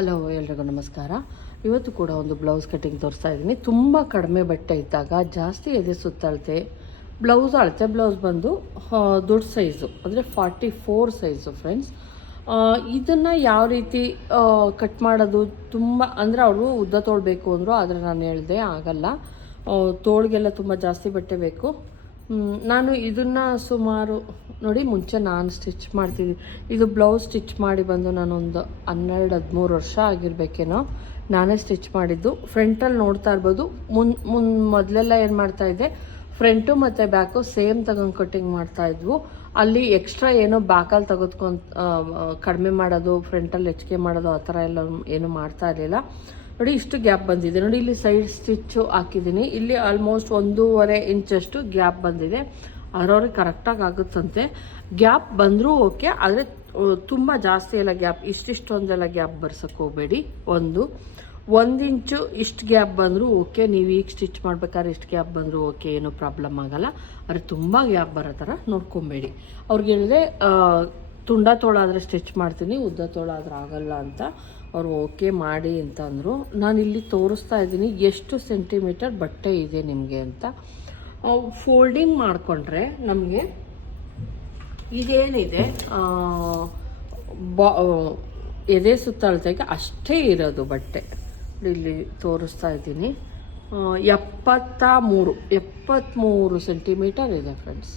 Hello, ಎಲ್ರಿಗೂ ನಮಸ್ಕಾರ. ಇವತ್ತು ಕೂಡ ಒಂದು ಬ್ಲೌಸ್ ಕಟ್ಟಿಂಗ್ ತೋರಿಸ್ತಾ ಇದ್ದೀನಿ. ತುಂಬ ಕಡಿಮೆ ಬಟ್ಟೆ ಇದ್ದಾಗ ಜಾಸ್ತಿ ಎದೆ ಸುತ್ತಳತೆ ಅಳತೆ ಬ್ಲೌಸ್ ಬಂದು ದೊಡ್ಡ ಸೈಜು ಅಂದರೆ 44 ಸೈಜು ಫ್ರೆಂಡ್ಸ್. ಇದನ್ನು ಯಾವ ರೀತಿ ಕಟ್ ಮಾಡೋದು, ತುಂಬ ಅಂದರೆ ಅವರು ಉದ್ದ ತೊಳ್ಬೇಕು ಅಂದರು, ಆದರೆ ನಾನು ಹೇಳಿದೆ ಆಗಲ್ಲ, ತೋಳಿಗೆಲ್ಲ ತುಂಬ ಜಾಸ್ತಿ ಬಟ್ಟೆ ಬೇಕು. ನಾನು ಇದನ್ನು ಸುಮಾರು ನೋಡಿ, ಮುಂಚೆ ನಾನು ಸ್ಟಿಚ್ ಮಾಡ್ತಿದ್ದೆ. ಇದು ಬ್ಲೌಸ್ ಸ್ಟಿಚ್ ಮಾಡಿ ಬಂದು ನಾನೊಂದು 12-13 ವರ್ಷ ಆಗಿರಬೇಕೇನೋ ನಾನೇ ಸ್ಟಿಚ್ ಮಾಡಿದ್ದು. ಫ್ರಂಟಲ್ಲಿ ನೋಡ್ತಾ ಇರ್ಬೋದು, ಮೊದಲೆಲ್ಲ ಏನು ಮಾಡ್ತಾಯಿದ್ದೆ, ಫ್ರಂಟು ಮತ್ತು ಬ್ಯಾಕು ಸೇಮ್ ತಗೊಂಡು ಕಟ್ಟಿಂಗ್ ಮಾಡ್ತಾಯಿದ್ವು. ಅಲ್ಲಿ ಎಕ್ಸ್ಟ್ರಾ ಏನೋ ಬ್ಯಾಕಲ್ಲಿ ತೆಗೆದುಕೊಂಡು ಕಡಿಮೆ ಮಾಡೋದು, ಫ್ರಂಟಲ್ಲಿ ಹೆಚ್ಚಿಗೆ ಮಾಡೋದು ಆ ಥರ ಎಲ್ಲ ಏನೂ ಮಾಡ್ತಾ ಇರಲಿಲ್ಲ. ನೋಡಿ, ಇಷ್ಟು ಗ್ಯಾಪ್ ಬಂದಿದೆ. ನೋಡಿ, ಇಲ್ಲಿ ಸೈಡ್ ಸ್ಟಿಚ್ಚು ಹಾಕಿದ್ದೀನಿ. ಇಲ್ಲಿ ಆಲ್ಮೋಸ್ಟ್ 1.5 ಇಂಚಷ್ಟು ಗ್ಯಾಪ್ ಬಂದಿದೆ. ಅವ್ರವ್ರಿಗೆ ಕರೆಕ್ಟಾಗಿ ಆಗುತ್ತಂತೆ. ಗ್ಯಾಪ್ ಬಂದರೂ ಓಕೆ, ಆದರೆ ತುಂಬ ಜಾಸ್ತಿ ಎಲ್ಲ ಗ್ಯಾಪ್ ಇಷ್ಟಿಷ್ಟೊಂದೆಲ್ಲ ಗ್ಯಾಪ್ ಬರ್ಸೋಕ್ಕೆ ಹೋಗಬೇಡಿ. 1 ಇಂಚು ಇಷ್ಟು ಗ್ಯಾಪ್ ಬಂದರೂ ಓಕೆ. ನೀವು ಈಗ ಸ್ಟಿಚ್ ಮಾಡ್ಬೇಕಾದ್ರೆ ಇಷ್ಟು ಗ್ಯಾಪ್ ಬಂದರೂ ಓಕೆ, ಏನೂ ಪ್ರಾಬ್ಲಮ್ ಆಗೋಲ್ಲ. ಆದರೆ ತುಂಬ ಗ್ಯಾಪ್ ಬರೋ ಥರ ನೋಡ್ಕೊಬೇಡಿ. ಅವ್ರಿಗೆ ಹೇಳಿದೆ ತುಂಡ ತೋಳಾದರೆ ಸ್ಟಿಚ್ ಮಾಡ್ತೀನಿ, ಉದ್ದ ತೋಳಾದ್ರೆ ಆಗಲ್ಲ ಅಂತ. ಅವರು ಓಕೆ ಮಾಡಿ ಅಂತ ಅಂದರು. ನಾನಿಲ್ಲಿ ತೋರಿಸ್ತಾ ಇದ್ದೀನಿ ಎಷ್ಟು ಸೆಂಟಿಮೀಟರ್ ಬಟ್ಟೆ ಇದೆ ನಿಮಗೆ ಅಂತ. ಫೋಲ್ಡಿಂಗ್ ಮಾಡಿಕೊಂಡ್ರೆ ನಮಗೆ ಇದೇನಿದೆ ಎದೆ ಸುತ್ತಳತೆಗೆ ಅಷ್ಟೇ ಇರೋದು ಬಟ್ಟೆ. ಇಲ್ಲಿ ತೋರಿಸ್ತಾ ಇದ್ದೀನಿ, 73 ಸೆಂಟಿಮೀಟರ್ ಇದೆ ಫ್ರೆಂಡ್ಸ್.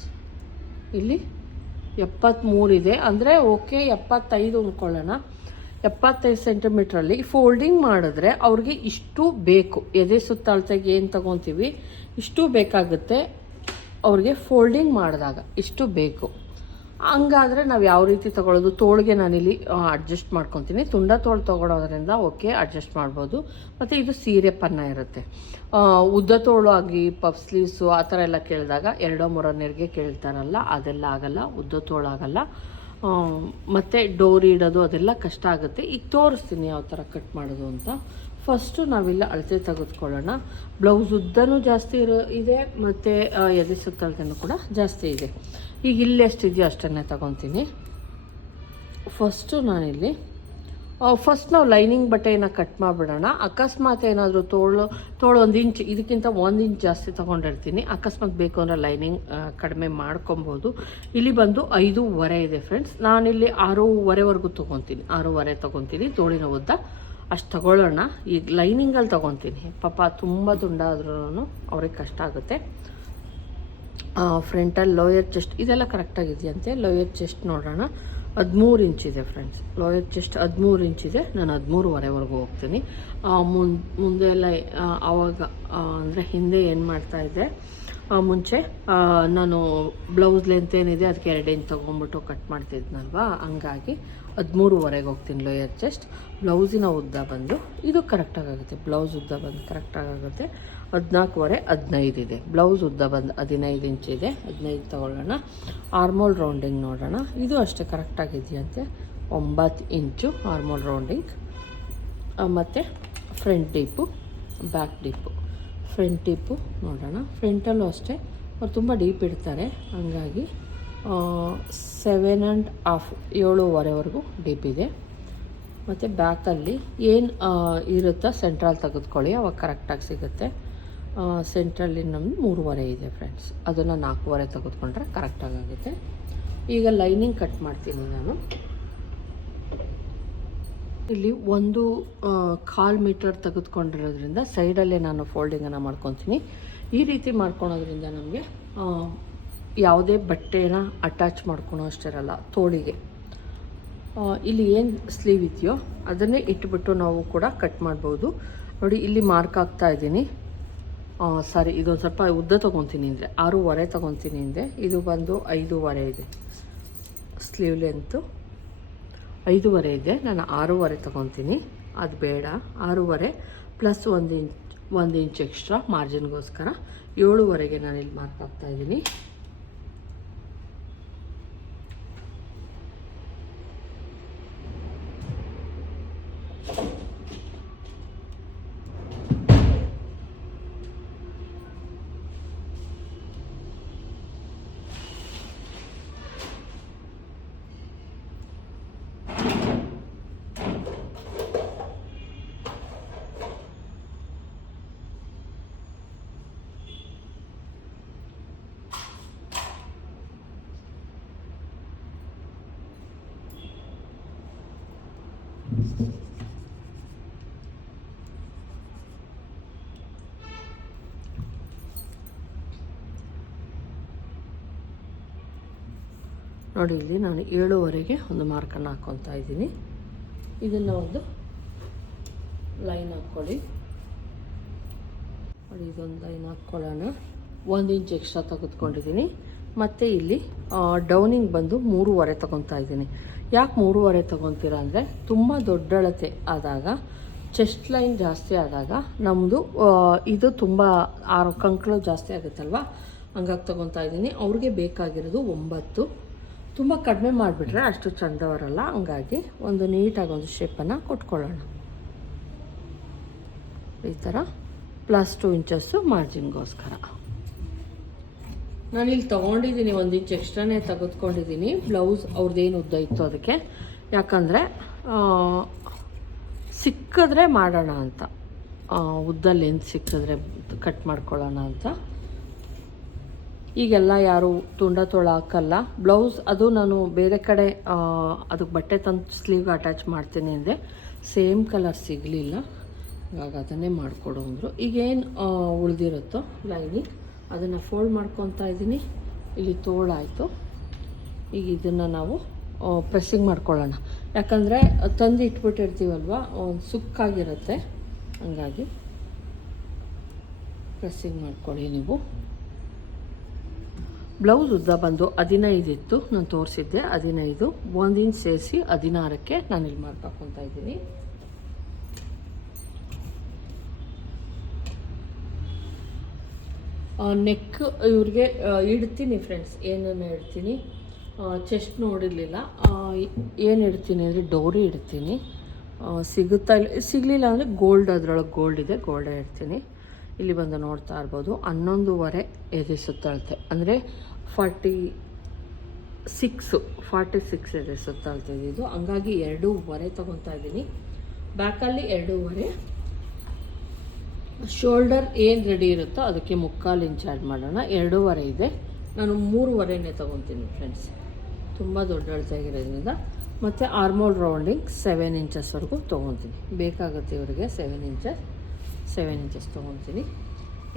ಇಲ್ಲಿ 73 ಇದೆ ಅಂದರೆ ಓಕೆ, 75 ಅಂದ್ಕೊಳ್ಳೋಣ. 75 ಸೆಂಟಿಮೀಟ್ರಲ್ಲಿ ಫೋಲ್ಡಿಂಗ್ ಮಾಡಿದ್ರೆ ಅವ್ರಿಗೆ ಇಷ್ಟು ಬೇಕು. ಎದೆ ಸುತ್ತಳತೆಗೆ ಏನು ತೊಗೊತೀವಿ ಇಷ್ಟು ಬೇಕಾಗುತ್ತೆ ಅವ್ರಿಗೆ. ಫೋಲ್ಡಿಂಗ್ ಮಾಡಿದಾಗ ಇಷ್ಟು ಬೇಕು. ಹಂಗಾದರೆ ನಾವು ಯಾವ ರೀತಿ ತೊಗೊಳ್ಳೋದು, ತೋಳಿಗೆ ನಾನಿಲ್ಲಿ ಅಡ್ಜಸ್ಟ್ ಮಾಡ್ಕೊತೀನಿ. ತುಂಡ ತೋಳು ತೊಗೊಳೋದ್ರಿಂದ ಓಕೆ, ಅಡ್ಜಸ್ಟ್ ಮಾಡ್ಬೋದು. ಮತ್ತು ಇದು ಸೀರೆ ಪನ್ನ ಇರುತ್ತೆ. ಉದ್ದ ತೋಳು ಆಗಿ ಪಫ್ ಸ್ಲೀವ್ಸು ಆ ಥರ ಎಲ್ಲ ಕೇಳಿದಾಗ 2-3 ನೆರಿಗೆ ಕೇಳ್ತಾರಲ್ಲ, ಅದೆಲ್ಲ ಆಗಲ್ಲ. ಉದ್ದ ತೋಳು ಆಗಲ್ಲ. ಮತ್ತು ಡೋರಿ ಇಡೋದು ಅದೆಲ್ಲ ಕಷ್ಟ ಆಗುತ್ತೆ. ಈಗ ತೋರಿಸ್ತೀನಿ ಯಾವ ಥರ ಕಟ್ ಮಾಡೋದು ಅಂತ. ಫಸ್ಟು ನಾವಿಲ್ಲ ಅಳತೆ ತೆಗೆದುಕೊಳ್ಳೋಣ. ಬ್ಲೌಸ್ ಉದ್ದನೂ ಜಾಸ್ತಿ ಇದೆ, ಮತ್ತು ಎದೆ ಸುತ್ತಳತೆನೂ ಕೂಡ ಜಾಸ್ತಿ ಇದೆ. ಈಗ ಇಲ್ಲಿ ಎಷ್ಟಿದೆಯೋ ಅಷ್ಟನ್ನೇ ತೊಗೊತೀನಿ. ನಾನಿಲ್ಲಿ ಫಸ್ಟ್ ನಾವು ಲೈನಿಂಗ್ ಬಟ್ಟೆಯನ್ನು ಕಟ್ ಮಾಡಿಬಿಡೋಣ. ಅಕಸ್ಮಾತ್ ಏನಾದರೂ ತೋಳು 1 ಇಂಚ್, ಇದಕ್ಕಿಂತ 1 ಇಂಚ್ ಜಾಸ್ತಿ ತೊಗೊಂಡಿರ್ತೀನಿ. ಅಕಸ್ಮಾತ್ ಬೇಕು ಅಂದರೆ ಲೈನಿಂಗ್ ಕಡಿಮೆ ಮಾಡ್ಕೊಬೋದು. ಇಲ್ಲಿ ಬಂದು 5.5 ಇದೆ ಫ್ರೆಂಡ್ಸ್. ನಾನಿಲ್ಲಿ 6.5ವರೆಗೂ ತೊಗೊತೀನಿ. ತೋಳಿನ ಉದ್ದ ಅಷ್ಟು ತೊಗೊಳ್ಳೋಣ. ಈಗ ಲೈನಿಂಗಲ್ಲಿ ತೊಗೊತೀನಿ. ಪಾಪ ತುಂಬ ತುಂಡಾದ್ರೂ ಅವ್ರಿಗೆ ಕಷ್ಟ ಆಗುತ್ತೆ. ಫ್ರಂಟಲ್ಲಿ ಲೋಯರ್ ಚೆಸ್ಟ್ ಇದೆಲ್ಲ ಕರೆಕ್ಟಾಗಿದೆಯಂತೆ. ಲೋಯರ್ ಚೆಸ್ಟ್ ನೋಡೋಣ, 13 ಇಂಚಿದೆ ಫ್ರೆಂಡ್ಸ್. Lower chest 13 ಇಂಚಿದೆ. ನಾನು 13.5ವರೆಗೂ ಹೋಗ್ತೀನಿ. ಮುಂದೆ ಎಲ್ಲ ಆವಾಗ ಅಂದರೆ ಹಿಂದೆ ಏನು ಮಾಡ್ತಾಯಿದ್ದೆ, ಮುಂಚೆ ನಾನು ಬ್ಲೌಸ್ ಲೆಂತ್ ಏನಿದೆ ಅದಕ್ಕೆ 2 ಇಂಚ್ ತೊಗೊಂಬಿಟ್ಟು ಕಟ್ ಮಾಡ್ತಿದ್ನಲ್ವಾ, ಹಂಗಾಗಿ 13ವರೆಗೆ ಹೋಗ್ತೀನಿ ಲೋಯರ್ ಚೆಸ್ಟ್. ಬ್ಲೌಸಿನ ಉದ್ದ ಬಂದು ಇದು ಕರೆಕ್ಟಾಗುತ್ತೆ. ಬ್ಲೌಸ್ ಉದ್ದ ಬಂದು ಕರೆಕ್ಟಾಗುತ್ತೆ 14.5 15 ಇದೆ. ಬ್ಲೌಸ್ ಉದ್ದ ಬಂದು 15 ಇಂಚಿದೆ. 15 ತೊಗೊಳ್ಳೋಣ. ಆರ್ಮೋಲ್ ರೌಂಡಿಂಗ್ ನೋಡೋಣ. ಇದು ಅಷ್ಟೇ ಕರೆಕ್ಟಾಗಿದೆಯಂತೆ. 9 ಇಂಚು ಆರ್ಮೋಲ್ ರೌಂಡಿಂಗ್. ಮತ್ತು front deep, back deep. Front deep ನೋಡೋಣ. ಫ್ರಂಟಲ್ಲೂ ಅಷ್ಟೇ ಅವ್ರು ತುಂಬ ಡೀಪ್ ಇಡ್ತಾರೆ, ಹಂಗಾಗಿ 7.5 7.5ವರೆಗೂ ಡೀಪ್ ಇದೆ. ಮತ್ತು ಬ್ಯಾಕಲ್ಲಿ ಏನು ಇರುತ್ತೋ ಸೆಂಟ್ರಲ್ಲಿ ತೆಗೆದುಕೊಳ್ಳಿ, ಅವಾಗ ಕರೆಕ್ಟಾಗಿ ಸಿಗುತ್ತೆ. ಸೆಂಟ್ರಲ್ಲಿ ನಮ್ಗೆ 3.5 ಇದೆ ಫ್ರೆಂಡ್ಸ್. ಅದನ್ನು 4.5 ತೆಗೆದುಕೊಂಡ್ರೆ ಕರೆಕ್ಟಾಗಿ ಆಗುತ್ತೆ. ಈಗ ಲೈನಿಂಗ್ ಕಟ್ ಮಾಡ್ತೀನಿ ನಾನು. ಇಲ್ಲಿ 1.25 ಮೀಟರ್ ತೆಗೆದುಕೊಂಡಿರೋದ್ರಿಂದ ಸೈಡಲ್ಲೇ ನಾನು ಫೋಲ್ಡಿಂಗನ್ನು ಮಾಡ್ಕೊತೀನಿ. ಈ ರೀತಿ ಮಾಡ್ಕೊಳೋದ್ರಿಂದ ನಮಗೆ ಯಾವುದೇ ಬಟ್ಟೆನ ಅಟ್ಯಾಚ್ ಮಾಡ್ಕೊಳೋ ಅಷ್ಟಿರಲ್ಲ ತೋಳಿಗೆ. ಇಲ್ಲಿ ಏನು ಸ್ಲೀವ್ ಇದೆಯೋ ಅದನ್ನೇ ಇಟ್ಬಿಟ್ಟು ನಾವು ಕೂಡ ಕಟ್ ಮಾಡ್ಬೋದು. ನೋಡಿ, ಇಲ್ಲಿ ಮಾರ್ಕ್ ಆಗ್ತಾ ಇದ್ದೀನಿ. ಸಾರಿ, ಇದೊಂದು ಸ್ವಲ್ಪ ಉದ್ದ ತೊಗೊತೀನಿ ಅಂದರೆ 6.5 ತೊಗೊತೀನಿ ಅಂದರೆ, ಇದು ಬಂದು 5.5 ಇದೆ. ಸ್ಲೀವ್ ಲೆಂತು 5.5 ಇದೆ. ನಾನು 6.5 ತೊಗೊತೀನಿ. ಅದು ಬೇಡ. 6.5 ಪ್ಲಸ್ 1 ಇಂಚ್ ಎಕ್ಸ್ಟ್ರಾ ಮಾರ್ಜಿನ್ಗೋಸ್ಕರ 7.5ಗೆ ನಾನಿಲ್ಲಿ ಮಾರ್ಕ್ ಆಗ್ತಾಯಿದ್ದೀನಿ. ನೋಡಿ ಇಲ್ಲಿ ನಾನು 7ವರೆಗೆ ಒಂದು ಮಾರ್ಕನ್ನು ಹಾಕ್ಕೊತಾ ಇದ್ದೀನಿ. ಇದನ್ನು ಒಂದು ಲೈನ್ ಹಾಕ್ಕೊಳ್ಳಿ. ನೋಡಿ ಇದೊಂದು ಲೈನ್ ಹಾಕ್ಕೊಳ್ಳೋಣ. 1 ಇಂಚ್ ಎಕ್ಸ್ಟ್ರಾ ತೆಗೆದುಕೊಂಡಿದ್ದೀನಿ. ಮತ್ತು ಇಲ್ಲಿ ಡೌನಿಂಗ್ ಬಂದು 3.5 ತೊಗೊತಾ ಇದ್ದೀನಿ. ಯಾಕೆ 3.5 ತೊಗೊತೀರಾ ಅಂದರೆ ತುಂಬ ದೊಡ್ಡ ಅಳತೆ ಆದಾಗ, ಚೆಸ್ಟ್ ಲೈನ್ ಜಾಸ್ತಿ ಆದಾಗ ನಮ್ಮದು ಇದು ತುಂಬ ಕಂಕಳು ಜಾಸ್ತಿ ಆಗುತ್ತಲ್ವ, ಹಂಗಾಗಿ ತೊಗೊತಾ ಇದ್ದೀನಿ. ಅವ್ರಿಗೆ ಬೇಕಾಗಿರೋದು 9. ತುಂಬ ಕಡಿಮೆ ಮಾಡಿಬಿಟ್ರೆ ಅಷ್ಟು ಚೆಂದ ಬರಲ್ಲ. ಹಂಗಾಗಿ ಒಂದು ನೀಟಾಗಿ ಒಂದು ಶೇಪನ್ನು ಕೊಟ್ಕೊಳ್ಳೋಣ. ಈ ಥರ +2 ಇಂಚಸ್ಸು ಮಾರ್ಜಿನ್ಗೋಸ್ಕರ ನಾನಿಲ್ಲಿ ತೊಗೊಂಡಿದ್ದೀನಿ. 1 ಇಂಚ್ ಎಕ್ಸ್ಟ್ರಾನೇ ತೆಗೆದುಕೊಂಡಿದ್ದೀನಿ. ಬ್ಲೌಸ್ ಅವ್ರದ್ದೇನು ಉದ್ದ ಇತ್ತು ಅದಕ್ಕೆ, ಯಾಕಂದರೆ ಸಿಕ್ಕಿದ್ರೆ ಮಾಡೋಣ ಅಂತ, ಉದ್ದ ಲೆಂತ್ ಸಿಕ್ಕಿದ್ರೆ ಕಟ್ ಮಾಡ್ಕೊಳ್ಳೋಣ ಅಂತ. ಈಗೆಲ್ಲ ಯಾರು ತುಂಡ ತೋಳ ಹಾಕಲ್ಲ. ಬ್ಲೌಸ್ ಅದು ನಾನು ಬೇರೆ ಕಡೆ ಅದಕ್ಕೆ ಬಟ್ಟೆ ತಂದು ಸ್ಲೀವ್ಗೆ ಅಟ್ಯಾಚ್ ಮಾಡ್ತೀನಿ ಅಂದರೆ ಸೇಮ್ ಕಲರ್ ಸಿಗಲಿಲ್ಲ, ಹಾಗಾಗಿ ಅದನ್ನೇ ಮಾಡಿಕೊಡು ಅಂದರು. ಈಗೇನು ಉಳಿದಿರುತ್ತೋ ಲೈನಿಂಗ್ ಅದನ್ನು ಫೋಲ್ಡ್ ಮಾಡ್ಕೊತಾ ಇದ್ದೀನಿ. ಇಲ್ಲಿ ತೋಳಾಯಿತು. ಈಗ ಇದನ್ನು ನಾವು ಪ್ರೆಸ್ಸಿಂಗ್ ಮಾಡ್ಕೊಳ್ಳೋಣ. ಯಾಕಂದರೆ ತಂದು ಇಟ್ಬಿಟ್ಟಿರ್ತೀವಲ್ವ, ಒಂದು ಸುಕ್ಕಾಗಿರುತ್ತೆ, ಹಂಗಾಗಿ ಪ್ರೆಸ್ಸಿಂಗ್ ಮಾಡ್ಕೊಳ್ಳಿ ನೀವು. ಬ್ಲೌಸ್ ಉದ್ದ ಬಂದು 15 ಇತ್ತು, ನಾನು ತೋರಿಸಿದ್ದೆ 15. 1 ಇಂಚ್ ಸೇರಿಸಿ 16ಕ್ಕೆ ನಾನಿಲ್ಲಿ ಮಾರ್ಕ್ ಹಾಕ್ಕೊತಾ ಇದ್ದೀನಿ. ನೆಕ್ ಇವ್ರಿಗೆ ಇಡ್ತೀನಿ ಫ್ರೆಂಡ್ಸ್, ಏನನ್ನು ಇಡ್ತೀನಿ, ಚೆಸ್ಟ್ ನೋಡಿರಲಿಲ್ಲ. ಏನು ಇಡ್ತೀನಿ ಅಂದರೆ ಡೋರಿ ಇಡ್ತೀನಿ. ಸಿಗಲಿಲ್ಲ ಅಂದರೆ ಗೋಲ್ಡ್, ಅದರೊಳಗೆ ಗೋಲ್ಡ್ ಇದೆ, ಗೋಲ್ಡೇ ಇಡ್ತೀನಿ. ಇಲ್ಲಿ ಬಂದು ನೋಡ್ತಾ ಇರ್ಬೋದು 11.5 ಎದೆ ಸುತ್ತಳತೆ, ಅಂದರೆ 46 ಎದೆ ಸುತ್ತಳತೆ ಇದು. ಹಂಗಾಗಿ 2.5 ತೊಗೊತಾ ಇದ್ದೀನಿ. ಬ್ಯಾಕಲ್ಲಿ 2.5. ಶೋಲ್ಡರ್ ಏನು ರೆಡಿ ಇರುತ್ತೋ ಅದಕ್ಕೆ 3/4 ಇಂಚ್ ಆ್ಯಡ್ ಮಾಡೋಣ. 2.5 ಇದೆ, ನಾನು 3.5ನೇ ತೊಗೊತೀನಿ ಫ್ರೆಂಡ್ಸ್, ತುಂಬ ದೊಡ್ಡ ಅಳತೆಯಾಗಿರೋದ್ರಿಂದ. ಮತ್ತು ಆರ್ಮೋಲ್ ರೌಂಡಿಂಗ್ 7 ಇಂಚಸ್ವರೆಗೂ ತೊಗೊತೀನಿ, ಬೇಕಾಗುತ್ತೆ ಇವರಿಗೆ 7 ಇಂಚಸ್ ತೊಗೊತೀನಿ.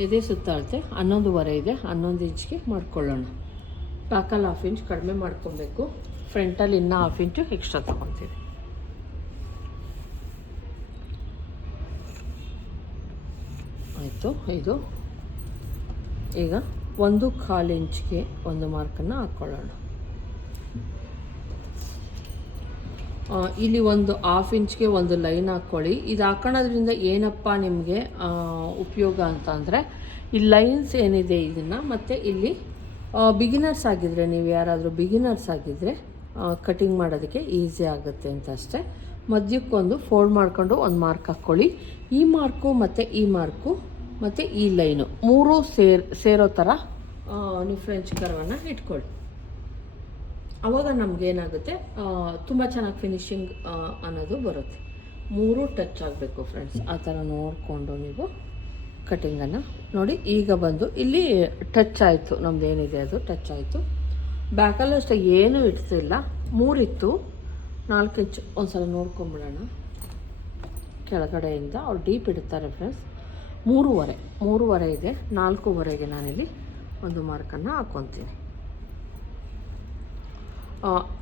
ಎದೆ ಸುತ್ತಳತೆ 11.5 ಇದೆ, 11 ಇಂಚ್ಗೆ ಮಾಡ್ಕೊಳ್ಳೋಣ. ಬ್ಯಾಕಲ್ಲಿ 1/2 ಇಂಚ್ ಕಡಿಮೆ ಮಾಡ್ಕೊಬೇಕು, ಫ್ರಂಟಲ್ಲಿ ಇನ್ನೂ 1/2 ಇಂಚು ಎಕ್ಸ್ಟ್ರಾ ತೊಗೊತೀನಿ. ಆಯಿತು. ಇದು ಈಗ 1/4 ಇಂಚ್ಗೆ ಒಂದು ಮಾರ್ಕನ್ನು ಹಾಕ್ಕೊಳ್ಳೋಣ. ಇಲ್ಲಿ ಒಂದು 1/2 ಇಂಚ್ಗೆ ಒಂದು ಲೈನ್ ಹಾಕ್ಕೊಳ್ಳಿ. ಇದು ಹಾಕೊಳ್ಳೋದ್ರಿಂದ ಏನಪ್ಪ ನಿಮಗೆ ಉಪಯೋಗ ಅಂತ ಅಂದರೆ, ಈ ಲೈನ್ಸ್ ಏನಿದೆ ಇದನ್ನು, ಮತ್ತು ಇಲ್ಲಿ ಬಿಗಿನರ್ಸ್ ಆಗಿದ್ದರೆ, ನೀವು ಯಾರಾದರೂ ಬಿಗಿನರ್ಸ್ ಆಗಿದ್ದರೆ ಕಟಿಂಗ್ ಮಾಡೋದಕ್ಕೆ ಈಸಿ ಆಗುತ್ತೆ ಅಂತ ಅಷ್ಟೇ. ಮಧ್ಯಕ್ಕೊಂದು ಫೋಲ್ಡ್ ಮಾಡಿಕೊಂಡು ಒಂದು ಮಾರ್ಕ್ ಹಾಕ್ಕೊಳ್ಳಿ. ಈ ಮಾರ್ಕು ಮತ್ತು ಈ ಮಾರ್ಕು ಮತ್ತು ಈ ಲೈನು 3 ಸೇರೋ ಥರ ನೀವು ಫ್ರೆಂಚ್ ಕರ್ವನ್ನು ಇಟ್ಕೊಳ್ಳಿ. ಆವಾಗ ನಮಗೇನಾಗುತ್ತೆ, ತುಂಬ ಚೆನ್ನಾಗಿ ಫಿನಿಶಿಂಗ್ ಅನ್ನೋದು ಬರುತ್ತೆ. 3 ಟಚ್ ಆಗಬೇಕು ಫ್ರೆಂಡ್ಸ್, ಆ ಥರ ನೋಡಿಕೊಂಡು ನೀವು ಕಟಿಂಗನ್ನು ನೋಡಿ. ಈಗ ಬಂದು ಇಲ್ಲಿ ಟಚ್ ಆಯಿತು, ನಮ್ದು ಏನಿದೆ ಅದು ಟಚ್ ಆಯಿತು. ಬ್ಯಾಕಲ್ಲೂ ಅಷ್ಟೇ ಏನೂ ಇಡ್ತಿಲ್ಲ, 3 ಇತ್ತು, 4 ಇಂಚ್ ಒಂದು ಸಲ ನೋಡ್ಕೊಂಬಿಡೋಣ ಕೆಳಗಡೆಯಿಂದ. ಅವ್ರು ಡೀಪ್ ಇಡ್ತಾರೆ ಫ್ರೆಂಡ್ಸ್. 3.5 ಇದೆ, 4.5ಗೆ ನಾನಿಲ್ಲಿ ಒಂದು ಮಾರ್ಕನ್ನು ಹಾಕ್ಕೊತೀನಿ.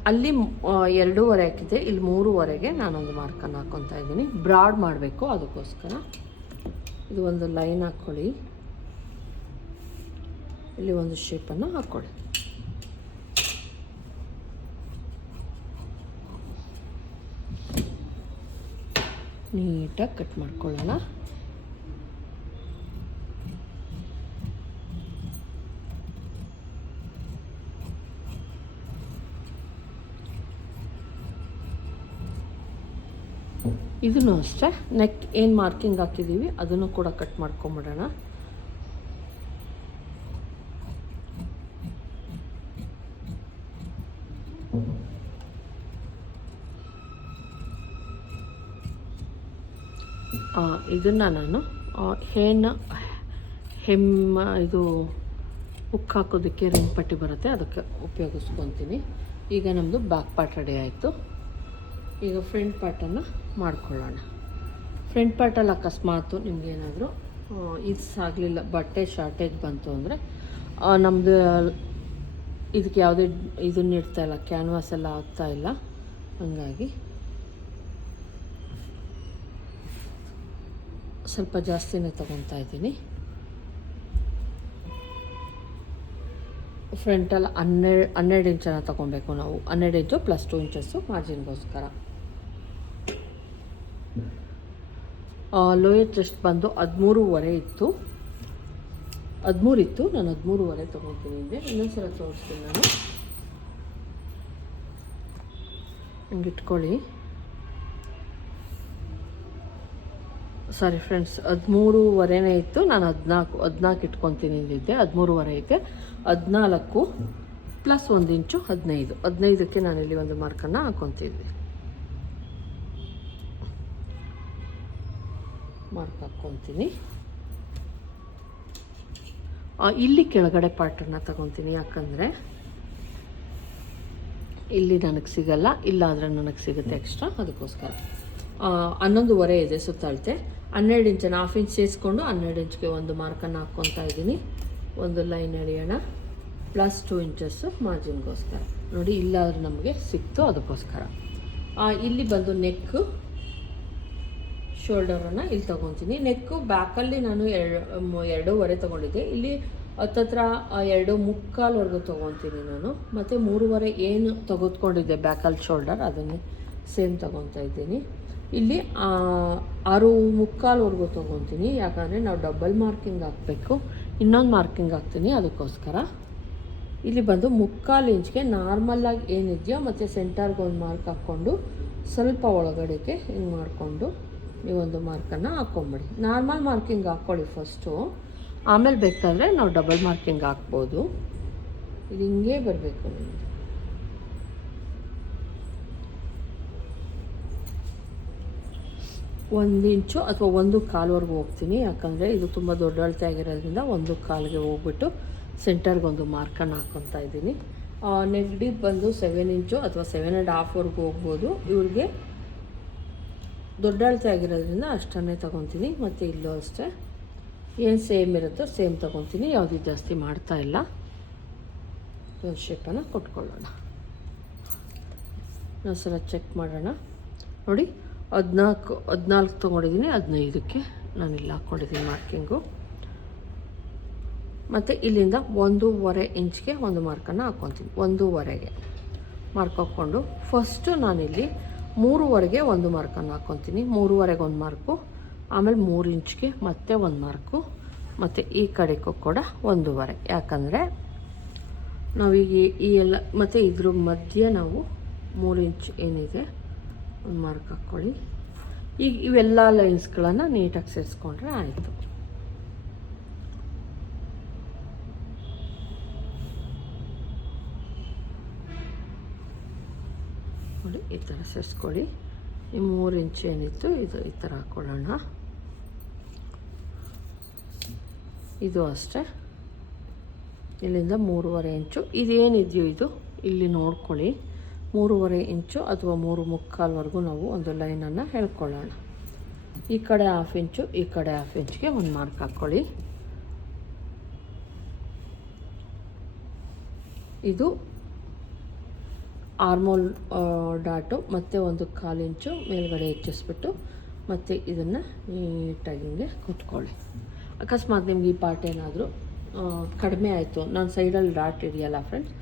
ಅಲ್ಲಿ 2.5 ಹಾಕಿದೆ, ಇಲ್ಲಿ 3.5ಗೆ ನಾನೊಂದು ಮಾರ್ಕನ್ನು ಹಾಕ್ಕೊತಾ ಇದ್ದೀನಿ. ಬ್ರಾಡ್ ಮಾಡಬೇಕು, ಅದಕ್ಕೋಸ್ಕರ ಇದು ಒಂದು ಲೈನ್ ಹಾಕ್ಕೊಳ್ಳಿ. ಇಲ್ಲಿ ಒಂದು ಶೇಪನ್ನು ಹಾಕ್ಕೊಳ್ಳಿ. ನೀಟಾಗಿ ಕಟ್ ಮಾಡ್ಕೊಳ್ಳೋಣ. ಇದನ್ನು ಅಷ್ಟೇ, ನೆಕ್ ಏನು ಮಾರ್ಕಿಂಗ್ ಹಾಕಿದ್ದೀವಿ ಅದನ್ನು ಕೂಡ ಕಟ್ ಮಾಡ್ಕೊಂಬಿಡೋಣ. ಇದನ್ನು ನಾನು ಇದು ಉಕ್ಕು ಹಾಕೋದಕ್ಕೆ ರಿಂಗ್ ಪಟ್ಟಿ ಬರುತ್ತೆ, ಅದಕ್ಕೆ ಉಪಯೋಗಿಸ್ಕೊತೀನಿ. ಈಗ ನಮ್ಮದು ಬ್ಯಾಕ್ ಪಾರ್ಟ್ ರೆಡಿ ಆಯಿತು. ಈಗ ಫ್ರಂಟ್ ಪಾರ್ಟನ್ನು ಮಾಡ್ಕೊಳ್ಳೋಣ. ಫ್ರಂಟ್ ಪಾರ್ಟಲ್ಲಿ ಅಕಸ್ಮಾತು ನಿಮಗೇನಾದರೂ ಇದು ಆಗಲಿಲ್ಲ, ಬಟ್ಟೆ ಶಾರ್ಟೇಜ್ ಬಂತು ಅಂದರೆ ನಮ್ಮದು ಇದಕ್ಕೆ ಯಾವುದೇ ಇದನ್ನ ಇಡ್ತಾಯಿಲ್ಲ, ಕ್ಯಾನ್ವಾಸ್ ಎಲ್ಲ ಆಗ್ತಾಯಿಲ್ಲ. ಹಾಗಾಗಿ ಸ್ವಲ್ಪ ಜಾಸ್ತಿನೇ ತೊಗೊತಾ ಇದ್ದೀನಿ. ಫ್ರಂಟಲ್ಲಿ 12 ಇಂಚನ್ನು ತೊಗೊಬೇಕು ನಾವು. 12 ಇಂಚು ಪ್ಲಸ್ 2 ಇಂಚಸ್ಸು ಮಾರ್ಜಿನ್ಗೋಸ್ಕರ. ಲೋಯರ್ ಚೆಸ್ಟ್ ಬಂದು 13.5 ಇತ್ತು, 13 ಇತ್ತು. ನಾನು 13.5 ತೊಗೊತೀನಿ ಹಿಂದೆ. ಇನ್ನೊಂದ್ಸಲ ತೋರಿಸ್ತೀನಿ ನಾನು, ಹಂಗೆ ಇಟ್ಕೊಳ್ಳಿ. ಸಾರಿ ಫ್ರೆಂಡ್ಸ್, 13.5 ಇತ್ತು. ನಾನು 14 ಇಟ್ಕೊತೀನಿ ಅಂದಿದ್ದೆ. 13.5 ಐತೆ. 14 ಪ್ಲಸ್ 1 ಇಂಚು 15ಕ್ಕೆ ನಾನಿಲ್ಲಿ ಒಂದು ಮಾರ್ಕನ್ನು ಹಾಕ್ಕೊತಿದ್ದೆ. ಮಾರ್ಕ್ ಹಾಕ್ಕೊತೀನಿ. ಇಲ್ಲಿ ಕೆಳಗಡೆ ಪಾರ್ಟನ್ನು ತಗೊತೀನಿ, ಯಾಕಂದರೆ ಇಲ್ಲಿ ನನಗೆ ಸಿಗಲ್ಲ, ಇಲ್ಲಾಂದರೆ ನನಗೆ ಸಿಗುತ್ತೆ ಎಕ್ಸ್ಟ್ರಾ. ಅದಕ್ಕೋಸ್ಕರ 11.5 ಇದೆ ಸುತ್ತಳತೆ. 12 ಇಂಚನ್ನು ಹಾಫ್ ಇಂಚ್ ಸೇರಿಸ್ಕೊಂಡು 12 ಇಂಚ್ಗೆ ಒಂದು ಮಾರ್ಕನ್ನು ಹಾಕ್ಕೊತಾ ಇದ್ದೀನಿ. ಒಂದು ಲೈನ್ ಎಳೆಯೋಣ, ಪ್ಲಸ್ 2 ಇಂಚಸ್ಸು ಮಾರ್ಜಿನ್ಗೋಸ್ಕರ. ನೋಡಿ, ಇಲ್ಲಾದರೂ ನಮಗೆ ಸಿಕ್ತು, ಅದಕ್ಕೋಸ್ಕರ. ಇಲ್ಲಿ ಬಂದು ನೆಕ್ಕು ಶೋಲ್ಡರನ್ನು ಇಲ್ಲಿ ತೊಗೊತೀನಿ. ನೆಕ್ಕು ಬ್ಯಾಕಲ್ಲಿ ನಾನು 2.5 ತೊಗೊಂಡಿದ್ದೆ. ಇಲ್ಲಿ ಹತ್ತತ್ರ 2.25 ತೊಗೊತೀನಿ ನಾನು. ಮತ್ತು 3.5 ಏನು ತೆಗೆದುಕೊಂಡಿದ್ದೆ ಬ್ಯಾಕಲ್ಲಿ ಶೋಲ್ಡರ್, ಅದನ್ನೇ ಸೇಮ್ ತೊಗೊತಾ ಇದ್ದೀನಿ. ಇಲ್ಲಿ 6.25 ತೊಗೊತೀನಿ, ಯಾಕಂದರೆ ನಾವು ಡಬಲ್ ಮಾರ್ಕಿಂಗ್ ಹಾಕಬೇಕು. ಇನ್ನೊಂದು ಮಾರ್ಕಿಂಗ್ ಹಾಕ್ತೀನಿ, ಅದಕ್ಕೋಸ್ಕರ. ಇಲ್ಲಿ ಬಂದು 3/4 ಇಂಚ್ಗೆ ನಾರ್ಮಲಾಗಿ ಏನಿದೆಯೋ ಮತ್ತು ಸೆಂಟರ್ಗೆ ಒಂದು ಮಾರ್ಕ್ ಹಾಕ್ಕೊಂಡು ಸ್ವಲ್ಪ ಒಳಗಡೆಗೆ ಹಿಂಗೆ ಮಾಡಿಕೊಂಡು ನೀವೊಂದು ಮಾರ್ಕನ್ನು ಹಾಕ್ಕೊಂಬಿಡಿ. ನಾರ್ಮಲ್ ಮಾರ್ಕಿಂಗ್ ಹಾಕ್ಕೊಳ್ಳಿ ಫಸ್ಟು, ಆಮೇಲೆ ಬೇಕಾದರೆ ನಾವು ಡಬಲ್ ಮಾರ್ಕಿಂಗ್ ಹಾಕ್ಬೋದು. ಇದು ಹಿಂಗೇ ಬರಬೇಕು ನಿಮಗೆ. 1 ಇಂಚು ಅಥವಾ 1.25 ಹೋಗ್ತೀನಿ, ಯಾಕಂದರೆ ಇದು ತುಂಬ ದೊಡ್ಡ ಅಳತೆ ಆಗಿರೋದ್ರಿಂದ 1.25ಗೆ ಹೋಗ್ಬಿಟ್ಟು ಸೆಂಟರ್ಗೆ ಒಂದು ಮಾರ್ಕನ್ನು ಹಾಕ್ಕೊತಾ ಇದ್ದೀನಿ. ನೆಗಡಿ ಬಂದು 7 ಇಂಚು ಅಥವಾ 7.5 ಹೋಗ್ಬೋದು. ಇವ್ರಿಗೆ ದೊಡ್ಡ ಅಳತೆ ಆಗಿರೋದ್ರಿಂದ ಅಷ್ಟನ್ನೇ ತೊಗೊತೀನಿ. ಮತ್ತು ಇಲ್ಲೂ ಅಷ್ಟೇ ಏನು ಸೇಮ್ ಇರುತ್ತೋ ಸೇಮ್ ತೊಗೊತೀನಿ, ಯಾವುದೂ ಜಾಸ್ತಿ ಮಾಡ್ತಾ ಇಲ್ಲ. ಒಂದು ಶೇಪನ್ನು ಕೊಟ್ಕೊಳ್ಳೋಣ. ಒಂದ್ಸಲ ಚೆಕ್ ಮಾಡೋಣ. ನೋಡಿ, 14 ತೊಗೊಂಡಿದ್ದೀನಿ, 15ಕ್ಕೆ ನಾನಿಲ್ಲಿ ಹಾಕ್ಕೊಂಡಿದ್ದೀನಿ ಮಾರ್ಕಿಂಗು. ಮತ್ತು ಇಲ್ಲಿಂದ 1.25 ಇಂಚ್ಗೆ ಒಂದು ಮಾರ್ಕನ್ನು ಹಾಕ್ಕೊತೀನಿ. 1.25ಗೆ ಮಾರ್ಕ್ ಹಾಕ್ಕೊಂಡು ಫಸ್ಟು ನಾನಿಲ್ಲಿ 3.25ಗೆ ಒಂದು ಮಾರ್ಕನ್ನು ಹಾಕ್ಕೊತೀನಿ. 3.25ಗೆ ಒಂದು ಮಾರ್ಕು, ಆಮೇಲೆ 3 ಇಂಚ್ಗೆ ಮತ್ತೆ ಒಂದು ಮಾರ್ಕು, ಮತ್ತು ಈ ಕಡೆಗೂ ಕೂಡ 1.25. ಯಾಕಂದರೆ ನಾವೀಗ ಈ ಎಲ್ಲ ಮತ್ತು ಇದ್ರ ಮಧ್ಯೆ ನಾವು 3 ಇಂಚ್ ಏನಿದೆ ಒಂದು ಮಾರ್ಕ್ ಹಾಕ್ಕೊಳ್ಳಿ. ಈಗ ಇವೆಲ್ಲ ಲೈನ್ಸ್ಗಳನ್ನು ನೀಟಾಗಿ ಸೇರಿಸ್ಕೊಂಡ್ರೆ ಆಯಿತು. ನೋಡಿ, ಈ ಥರ ಸೇರಿಸ್ಕೊಳ್ಳಿ. ಈ 3 ಇಂಚ್ ಏನಿತ್ತು ಇದು ಈ ಥರ ಹಾಕ್ಕೊಳ್ಳೋಣ. ಇದು ಅಷ್ಟೇ, ಇಲ್ಲಿಂದ 3.25 ಇಂಚು ಇದೇನಿದೆಯೋ ಇದು ಇಲ್ಲಿ ನೋಡ್ಕೊಳ್ಳಿ. 3.25 ಇಂಚು ಅಥವಾ 3.25 ನಾವು ಒಂದು ಲೈನನ್ನು ಹೇಳ್ಕೊಳ್ಳೋಣ. ಈ ಕಡೆ 1/2 ಇಂಚು, ಈ ಕಡೆ 1/2 ಇಂಚ್ಗೆ ಒಂದು ಮಾರ್ಕ್ ಹಾಕ್ಕೊಳ್ಳಿ. ಇದು ಆರ್ಮೋಲ್ ಡಾಟು, ಮತ್ತು 1/4 ಇಂಚು ಮೇಲ್ಗಡೆ ಹೆಚ್ಚಿಸ್ಬಿಟ್ಟು ಮತ್ತು ಇದನ್ನು ನೀಟಾಗಿ ಹಿಂಗೆ ಕುತ್ಕೊಳ್ಳಿ. ಅಕಸ್ಮಾತ್ ನಿಮ್ಗೆ ಈ ಪಾರ್ಟ್ ಏನಾದರೂ ಕಡಿಮೆ ಆಯಿತು, ನಾನು ಸೈಡಲ್ಲಿ ಡಾಟ್ ಇದೆಯಲ್ಲ ಫ್ರೆಂಡ್ಸ್,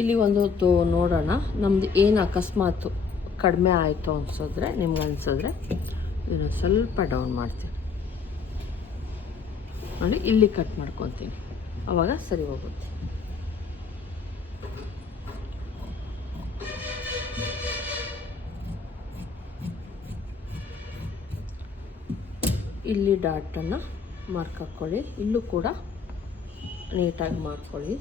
ಇಲ್ಲಿ ಒಂದು ನೋಡೋಣ. ನಮ್ಮದು ಏನು ಅಕಸ್ಮಾತು ಕಡಿಮೆ ಆಯಿತು ಅನಿಸಿದ್ರೆ, ನಿಮ್ಗೆ ಅನಿಸಿದ್ರೆ ಇದನ್ನು ಸ್ವಲ್ಪ ಡೌನ್ ಮಾಡ್ತೀನಿ. ನೋಡಿ, ಇಲ್ಲಿ ಕಟ್ ಮಾಡ್ಕೊತೀನಿ, ಆವಾಗ ಸರಿ ಹೋಗುತ್ತೆ. ಇಲ್ಲಿ ಡಾಟನ್ನು ಮಾರ್ಕ್ ಹಾಕ್ಕೊಳ್ಳಿ. ಇಲ್ಲೂ ಕೂಡ ನೀಟಾಗಿ ಮಾಡ್ಕೊಳ್ಳಿ.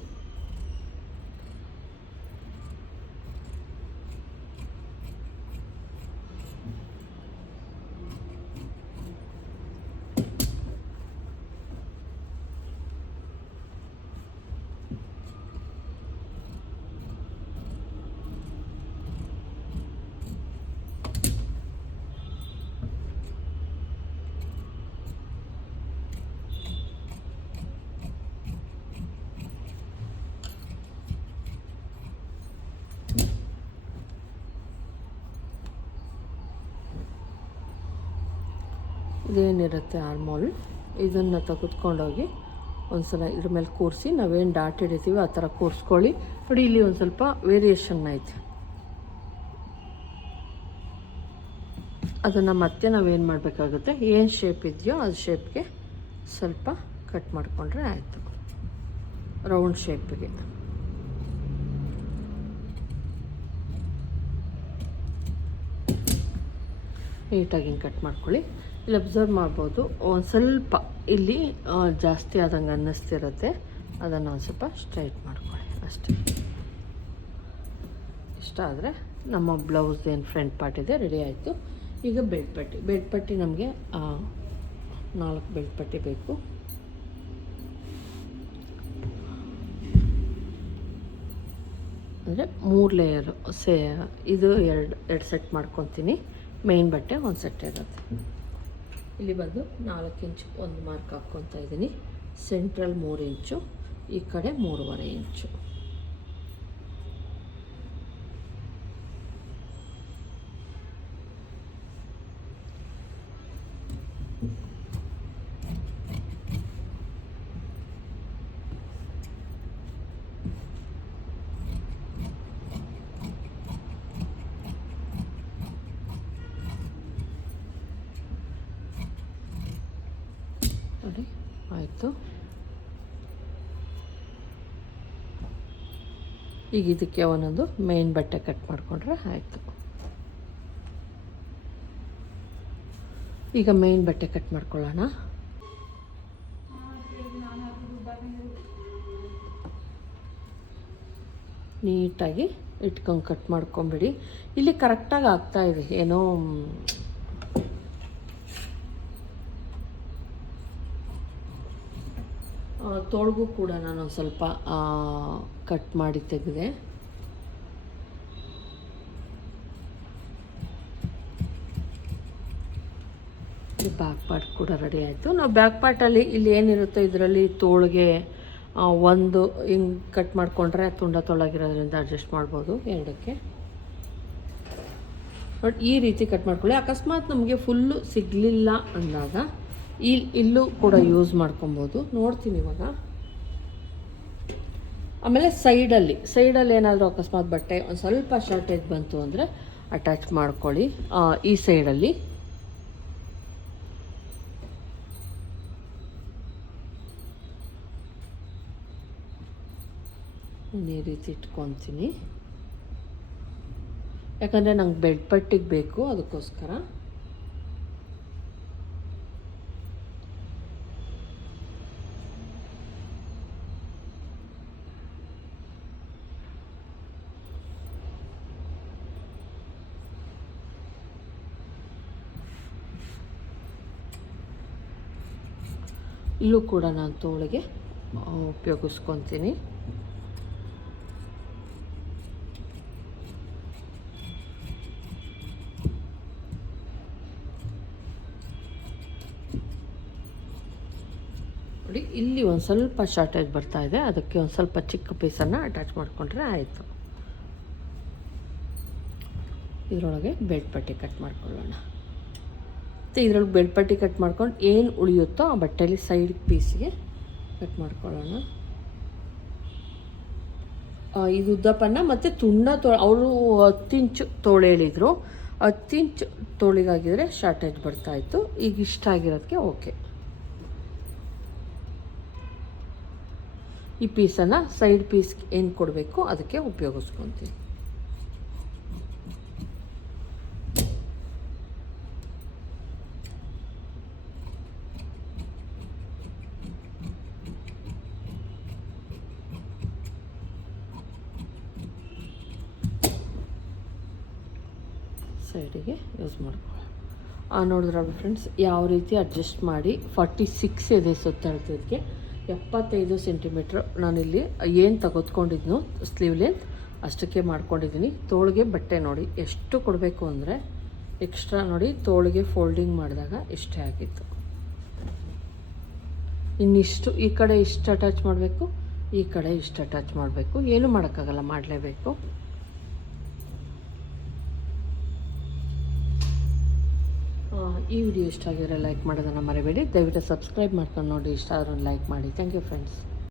ಇದೇನಿರುತ್ತೆ ಆರ್ಮೋಲ್, ಇದನ್ನು ತೆಗೆದುಕೊಂಡೋಗಿ ಒಂದು ಸಲ ಇದ್ರ ಮೇಲೆ ಕೂರಿಸಿ ನಾವೇನು ಡಾಟ್ ಹಿಡಿತೀವಿ ಆ ಥರ ಕೂರಿಸ್ಕೊಳ್ಳಿ. ನೋಡಿ ಇಲ್ಲಿ ಒಂದು ಸ್ವಲ್ಪ ವೇರಿಯೇಷನ್ ಐತೆ, ಅದನ್ನು ಮತ್ತೆ ನಾವೇನು ಮಾಡಬೇಕಾಗುತ್ತೆ, ಏನು ಶೇಪ್ ಇದೆಯೋ ಅದು ಶೇಪ್ಗೆ ಸ್ವಲ್ಪ ಕಟ್ ಮಾಡಿಕೊಂಡ್ರೆ ಆಯಿತು, ರೌಂಡ್ ಶೇಪಿಗೆ. ನೀಟಾಗಿ ಹಿಂಗೆ ಕಟ್ ಮಾಡ್ಕೊಳ್ಳಿ. ಇಲ್ಲಿ ಅಬ್ಸರ್ವ್ ಮಾಡ್ಬೋದು ಒಂದು ಸ್ವಲ್ಪ ಇಲ್ಲಿ ಜಾಸ್ತಿ ಆದಂಗೆ ಅನ್ನಿಸ್ತಿರುತ್ತೆ, ಅದನ್ನು ಒಂದು ಸ್ವಲ್ಪ ಸ್ಟ್ರೈಟ್ ಮಾಡ್ಕೊಳ್ಳಿ ಅಷ್ಟೇ. ಇಷ್ಟ ಆದರೆ ನಮ್ಮ ಬ್ಲೌಸ್ ಏನು ಫ್ರಂಟ್ ಪಾರ್ಟ್ ಇದೆ ರೆಡಿ ಆಯಿತು. ಈಗ ಬೆಲ್ಟ್ ಪಟ್ಟಿ ನಮಗೆ 4 ಬೆಲ್ಟ್ ಪಟ್ಟಿ ಬೇಕು. ಅಂದರೆ 3 ಲೇಯರು ಇದು ಎರಡು ಸೆಟ್ ಮಾಡ್ಕೊತೀನಿ. ಮೇನ್ ಬಟ್ಟೆ ಒಂದು ಸೆಟ್ ಇರುತ್ತೆ. ಇಲ್ಲಿ ಬಂದು 4 ಇಂಚು ಒಂದು ಮಾರ್ಕ್ ಹಾಕ್ಕೊತಾ ಇದ್ದೀನಿ. ಸೆಂಟ್ರಲ್ 3 ಇಂಚು, ಈ ಕಡೆ 3.5 ಇಂಚು. ನೋಡಿ ಆಯಿತು. ಈಗ ಇದಕ್ಕೆ ಒಂದೊಂದು ಮೇನ್ ಬಟ್ಟೆ ಕಟ್ ಮಾಡಿಕೊಂಡ್ರೆ ಆಯಿತು. ಈಗ ಮೇನ್ ಬಟ್ಟೆ ಕಟ್ ಮಾಡ್ಕೊಳ್ಳೋಣ. ನೀಟಾಗಿ ಇಟ್ಕೊಂಡು ಕಟ್ ಮಾಡ್ಕೊಂಬಿಡಿ. ಇಲ್ಲಿ ಕರೆಕ್ಟಾಗಿ ಆಗ್ತಾಯಿದೆ, ಏನೋ ತೋಳ್ಗೂ ಕೂಡ ನಾನು ಸ್ವಲ್ಪ ಕಟ್ ಮಾಡಿ ತೆಗೆದೆ. ಬ್ಯಾಕ್ ಪಾರ್ಟ್ ಕೂಡ ರೆಡಿ ಆಯಿತು. ನಾವು ಬ್ಯಾಕ್ ಪಾರ್ಟಲ್ಲಿ ಇಲ್ಲಿ ಏನಿರುತ್ತೆ ಇದರಲ್ಲಿ ತೋಳಿಗೆ ಒಂದು ಹಿಂಗೆ ಕಟ್ ಮಾಡಿಕೊಂಡ್ರೆ ತುಂಡ ತೊಳಗಿರೋದ್ರಿಂದ ಅಡ್ಜಸ್ಟ್ ಮಾಡ್ಬೋದು ಎರಡಕ್ಕೆ. ಬಟ್ ಈ ರೀತಿ ಕಟ್ ಮಾಡ್ಕೊಳ್ಳಿ. ಅಕಸ್ಮಾತ್ ನಮಗೆ ಫುಲ್ಲು ಸಿಗಲಿಲ್ಲ ಅಂದಾಗ ಇಲ್ಲೂ ಕೂಡ ಯೂಸ್ ಮಾಡ್ಕೊಬೋದು. ನೋಡ್ತೀನಿ ಇವಾಗ. ಆಮೇಲೆ ಸೈಡಲ್ಲಿ ಏನಾದರೂ ಅಕಸ್ಮಾತ್ ಬಟ್ಟೆ ಒಂದು ಸ್ವಲ್ಪ ಶಾರ್ಟೇಜ್ ಬಂತು ಅಂದರೆ ಅಟ್ಯಾಚ್ ಮಾಡ್ಕೊಳ್ಳಿ. ಈ ಸೈಡಲ್ಲಿ ಈ ರೀತಿ ಇಟ್ಕೊತೀನಿ, ಯಾಕಂದರೆ ನಂಗೆ ಬೆಲ್ಟ್ ಪಟ್ಟಿಗೆ ಬೇಕು, ಅದಕ್ಕೋಸ್ಕರ. ಇಲ್ಲೂ ಕೂಡ ನಾನು ತೋಳಿಗೆ ಉಪಯೋಗಿಸ್ಕೊತೀನಿ. ನೋಡಿ ಇಲ್ಲಿ ಒಂದು ಸ್ವಲ್ಪ ಶಾರ್ಟೇಜ್ ಬರ್ತಾ ಇದೆ, ಅದಕ್ಕೆ ಒಂದು ಸ್ವಲ್ಪ ಚಿಕ್ಕ ಪೀಸನ್ನು ಅಟ್ಯಾಚ್ ಮಾಡಿಕೊಂಡ್ರೆ ಆಯಿತು. ಇದರೊಳಗೆ ಬೆಲ್ಟ್ ಪಟ್ಟಿ ಕಟ್ ಮಾಡ್ಕೊಳ್ಳೋಣ. ಮತ್ತು ಇದರೊಳಗೆ ಬೆಲ್ಟ್ ಪಟ್ಟಿ ಕಟ್ ಮಾಡ್ಕೊಂಡು ಏನು ಉಳಿಯುತ್ತೋ ಆ ಬಟ್ಟೆಯಲ್ಲಿ ಸೈಡ್ ಪೀಸ್ಗೆ ಕಟ್ ಮಾಡ್ಕೊಳ್ಳೋಣ. ಇದು ಉದ್ದಪ್ಪನ ಮತ್ತು ತುಂಡ ಅವರು 10 ಇಂಚು ತೋಳು ಹೇಳಿದರು. 10 ಇಂಚು ತೋಳಿಗಾಗಿದ್ರೆ ಶಾರ್ಟೇಜ್ ಬರ್ತಾಯಿತ್ತು. ಈಗ ಇಷ್ಟ ಆಗಿರೋದಕ್ಕೆ ಓಕೆ. ಈ ಪೀಸನ್ನು ಸೈಡ್ ಪೀಸ್ ಏನು ಕೊಡಬೇಕು ಅದಕ್ಕೆ ಉಪಯೋಗಿಸ್ಕೊತೀನಿ. ಸೈಡಿಗೆ ಯೂಸ್ ಮಾಡ್ಕೊಳ್ಳಿ. ನೋಡಿದ್ರಲ್ಲ ಫ್ರೆಂಡ್ಸ್, ಯಾವ ರೀತಿ ಅಡ್ಜಸ್ಟ್ ಮಾಡಿ 46 ಇದೆ ಸುತ್ತಳತೆಗೆ. 75 ಸೆಂಟಿಮೀಟ್ರ್ ನಾನಿಲ್ಲಿ ಏನು ತೆಗೆದುಕೊಂಡಿದ್ನೋ ಸ್ಲೀವ್ ಲೆಂತ್ ಅಷ್ಟಕ್ಕೆ ಮಾಡ್ಕೊಂಡಿದ್ದೀನಿ. ತೋಳಿಗೆ ಬಟ್ಟೆ ನೋಡಿ ಎಷ್ಟು ಕೊಡಬೇಕು ಅಂದರೆ ಎಕ್ಸ್ಟ್ರಾ ನೋಡಿ, ತೋಳಿಗೆ ಫೋಲ್ಡಿಂಗ್ ಮಾಡಿದಾಗ ಇಷ್ಟೇ ಆಗಿತ್ತು. ಇನ್ನಿಷ್ಟು ಈ ಕಡೆ ಇಷ್ಟು ಅಟ್ಯಾಚ್ ಮಾಡಬೇಕು, ಈ ಕಡೆ ಇಷ್ಟು ಅಟ್ಯಾಚ್ ಮಾಡಬೇಕು. ಏನೂ ಮಾಡೋಕ್ಕಾಗಲ್ಲ, ಮಾಡಲೇಬೇಕು. ಈ ವಿಡಿಯೋ ಇಷ್ಟ ಆಗಿರೋ ಲೈಕ್ ಮಾಡೋದನ್ನು ಮರಿಬೇಡಿ. ದಯವಿಟ್ಟು ಸಬ್ಸ್ಕ್ರೈಬ್ ಮಾಡ್ಕೊಂಡು ನೋಡಿ, ಇಷ್ಟ ಆದ್ರೂ ಲೈಕ್ ಮಾಡಿ. Thank you friends.